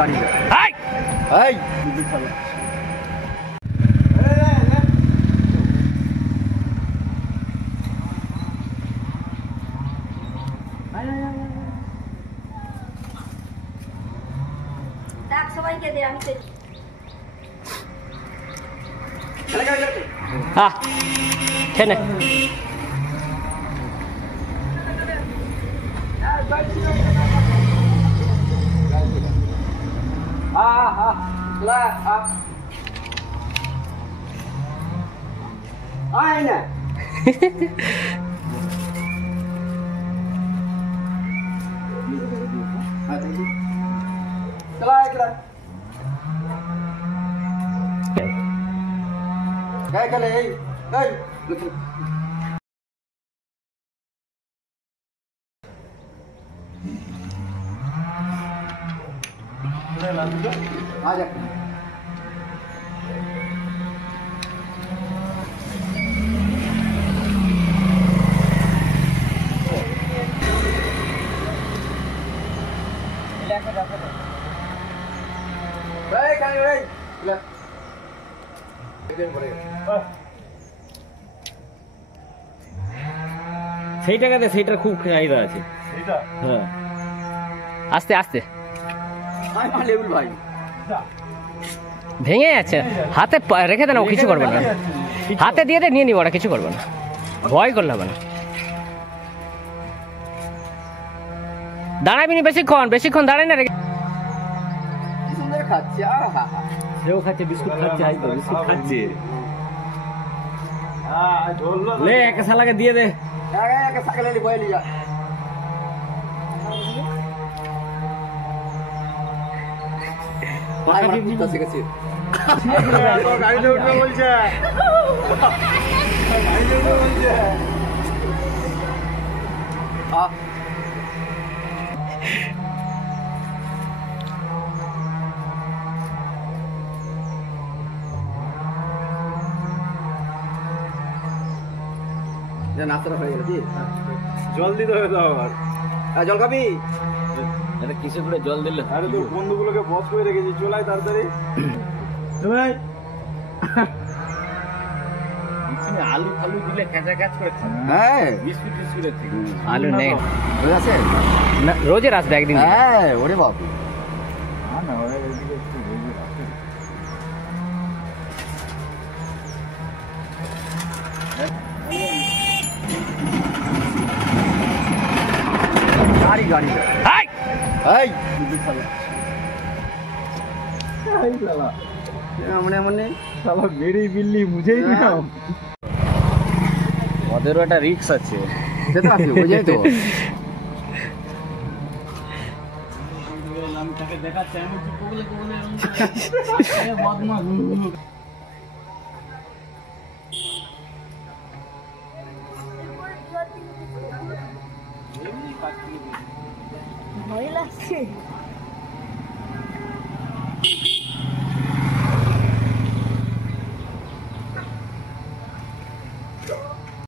গাড়ি এই এই ডাক সবাইকে দে আমি তো খেনে আয় না चला इकडे काय केलं हे काय आ जा Baik, kan, baik. Lihat. সেই টাকাতে সেইটার খুব চাহিদা আছে। এইটা? হ্যাঁ। আস্তে আস্তে। আই মা লেবুল ভাই। ভেঙে যাচ্ছে। হাতে রেখে দেন, ও কিছু করবে না। হাতে দিয়ে দে, নিয়ে নিব, ওরা কিছু করবে না। ভয় করলে হবে না। দাঁড়াবি নি বেশিক্ষণ দাঁড়াই না রেখে। সুন্দর খাচ্ছে আহা সেও খাচ্ছে, বিস্কুট খাচ্ছে, হাই তো বিস্কুট খাচ্ছে। হ্যাঁ ধরলো লে একটা শালাকে দিয়ে দে। একা সাইকেলে লি বইলি যা ভাই আমার পিতা শিখেছে গাড়িতে উঠবে বলছে গাড়িতে উঠবে বলছে নাস্তাটা হয়ে গেল কি জল দিতে হবে তো আবার জল খাবি এটা কিসে করে জল দিলে? আরে তোর বন্ধুগুলোকে বস করে রেখেছি, চলাই তাড়াতাড়ি ভাই আলু ফালু দিলে কাঁচা কাজ করে খাবে। হ্যাঁ বিস্কুট টিস্কুটের থেকে আলু নেই রোজ আছে না, রোজের আসবে একদিন। হ্যাঁ ওরে বাবু না ওরে এদিকে একটু রোজের আছে গাড়ি এই এই এই শালা এমন শালা বেড়ি বিল্লি বুঝেই না ওদেরও একটা রিক্স আছে। সেটা আছে বুঝেই তো আমি তাকে দেখাচ্ছি, আমি ভয় লাগছে।